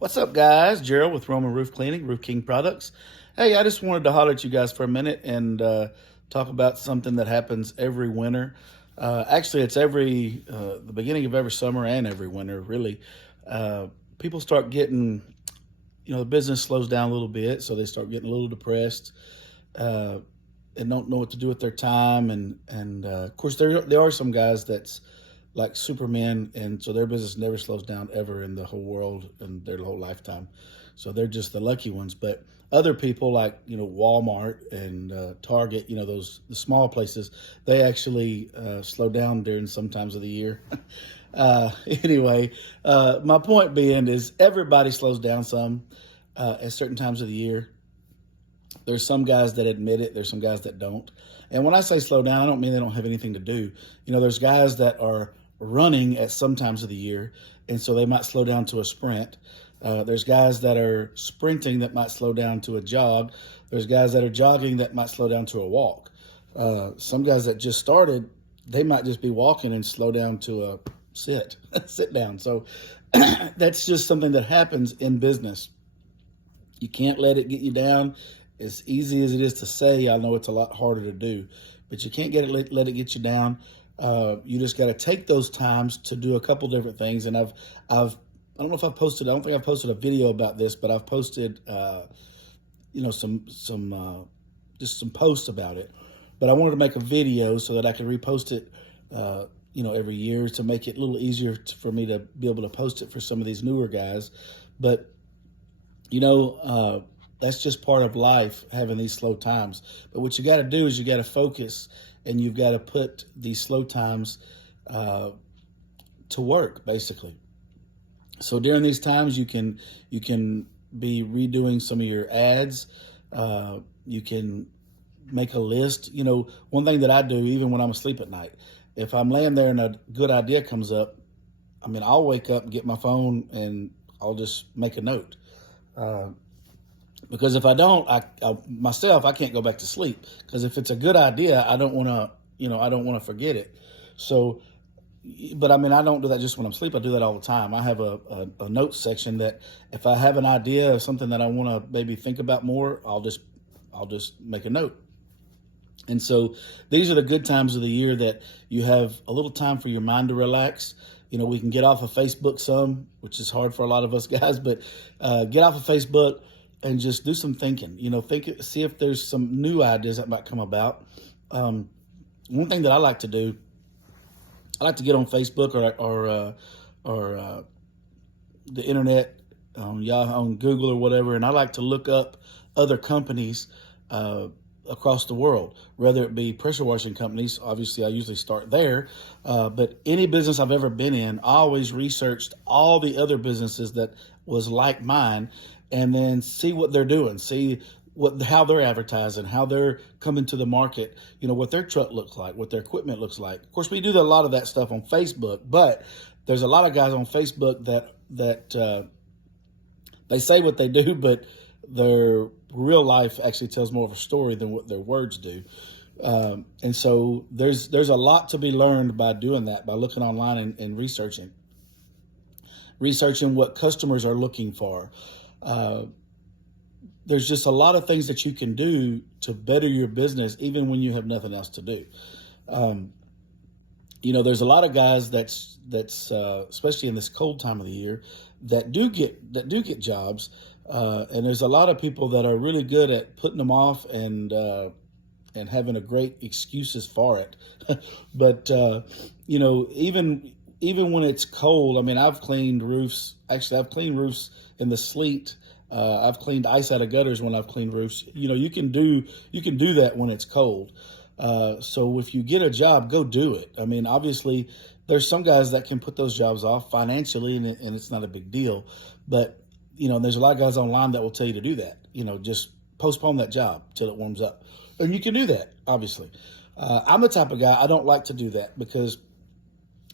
What's up, guys? Gerald with Roman Roof Cleaning, Roof King Products. Hey, I just wanted to holler at you guys for a minute and talk about something that happens every winter. Actually, it's every the beginning of every summer and every winter, really. People start getting, the business slows down a little bit, so they start getting a little depressed and don't know what to do with their time. And of course, there are some guys that's like Superman, and so their business never slows down ever in the whole world and their whole lifetime. So they're just the lucky ones. But other people like Walmart and Target, the small places, they actually slow down during some times of the year. Anyway, my point being is everybody slows down some at certain times of the year. There's some guys that admit it. There's some guys that don't. And when I say slow down, I don't mean they don't have anything to do. There's guys that are running at some times of the year, and so they might slow down to a sprint. There's guys that are sprinting that might slow down to a jog. There's guys that are jogging that might slow down to a walk. Some guys that just started, they might just be walking and slow down to a sit down. So that's just something that happens in business. You can't let it get you down. As easy as it is to say, I know it's a lot harder to do, but you can't let it get you down. You just got to take those times to do a couple different things. And I don't know if I've posted, I don't think I've posted a video about this, but I've posted, just some posts about it. But I wanted to make a video so that I could repost it, every year to make it a little easier for me to be able to post it for some of these newer guys. But, that's just part of life, having these slow times. But what you got to do is you got to focus, and you've got to put these slow times to work, basically. So during these times, you can be redoing some of your ads. You can make a list. One thing that I do, even when I'm asleep at night, if I'm laying there and a good idea comes up, I'll wake up and get my phone and I'll just make a note. Because if I don't, I can't go back to sleep. Because if it's a good idea, I don't want to forget it. So, but I don't do that just when I'm asleep. I do that all the time. I have a notes section that if I have an idea of something that I want to maybe think about more, I'll just make a note. And so these are the good times of the year that you have a little time for your mind to relax. We can get off of Facebook some, which is hard for a lot of us guys, but get off of Facebook and just do some thinking. See if there's some new ideas that might come about. One thing that I like to do, I like to get on Facebook or the internet, on Google or whatever, and I like to look up other companies across the world, whether it be pressure washing companies. Obviously, I usually start there, but any business I've ever been in, I always researched all the other businesses that was like mine, and then see what they're doing, see how they're advertising, how they're coming to the market, what their truck looks like, what their equipment looks like. Of course, we do a lot of that stuff on Facebook, but there's a lot of guys on Facebook that they say what they do, but their real life actually tells more of a story than what their words do. And so there's a lot to be learned by doing that, by looking online and researching what customers are looking for. There's just a lot of things that you can do to better your business, even when you have nothing else to do. There's a lot of guys that's especially in this cold time of the year that do get jobs, and there's a lot of people that are really good at putting them off and having a great excuses for it. But even when it's cold, I've cleaned roofs. Actually, I've cleaned roofs in the sleet. I've cleaned ice out of gutters when I've cleaned roofs. You can do that when it's cold. So if you get a job, go do it. Obviously, there's some guys that can put those jobs off financially, and it's not a big deal. But there's a lot of guys online that will tell you to do that. Just postpone that job till it warms up, and you can do that. Obviously, I'm the type of guy, I don't like to do that because,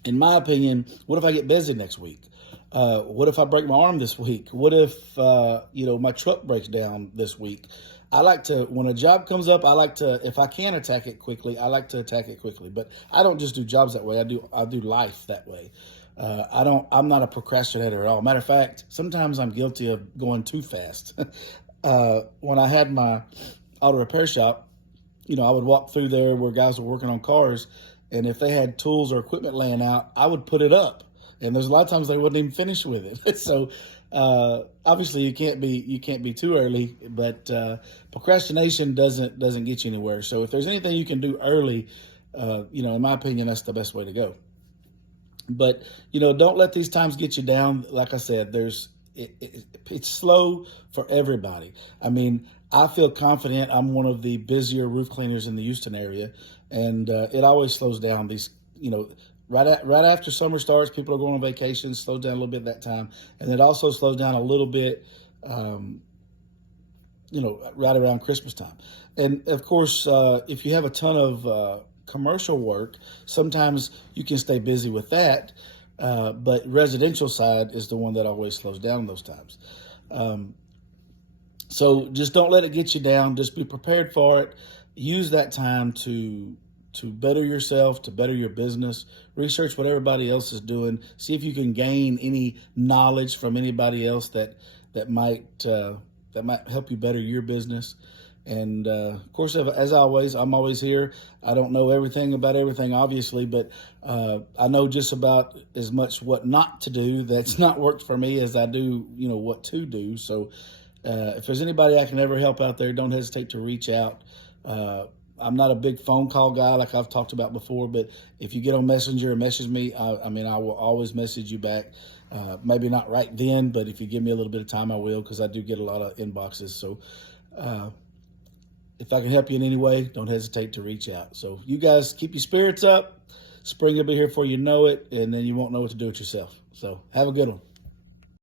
in my opinion, what if I get busy next week? What if I break my arm this week? What if, my truck breaks down this week? I like to, when a job comes up, if I can attack it quickly, I like to attack it quickly. But I don't just do jobs that way. I do life that way. I'm not a procrastinator at all. Matter of fact, sometimes I'm guilty of going too fast. When I had my auto repair shop, I would walk through there where guys were working on cars, and if they had tools or equipment laying out, I would put it up. And there's a lot of times they wouldn't even finish with it. So obviously you can't be too early, but procrastination doesn't get you anywhere. So if there's anything you can do early, in my opinion, that's the best way to go. But don't let these times get you down. Like I said, it's slow for everybody. I mean, I feel confident. I'm one of the busier roof cleaners in the Houston area, and it always slows down. Right after summer starts, people are going on vacation. Slows down a little bit that time, and it also slows down a little bit, right around Christmas time. And of course, if you have a ton of commercial work, sometimes you can stay busy with that. But residential side is the one that always slows down in those times. So just don't let it get you down. Just be prepared for it. Use that time to better yourself, to better your business. Research what everybody else is doing. See if you can gain any knowledge from anybody else that might help you better your business. And of course, as always, I'm always here. I don't know everything about everything, obviously, but I know just about as much what not to do that's not worked for me as I do, what to do. So if there's anybody I can ever help out there, don't hesitate to reach out. I'm not a big phone call guy like I've talked about before, but if you get on Messenger and message me, I will always message you back. Maybe not right then, but if you give me a little bit of time, I will, because I do get a lot of inboxes. So if I can help you in any way, don't hesitate to reach out. So you guys keep your spirits up. Spring will be here before you know it, and then you won't know what to do with yourself. So have a good one.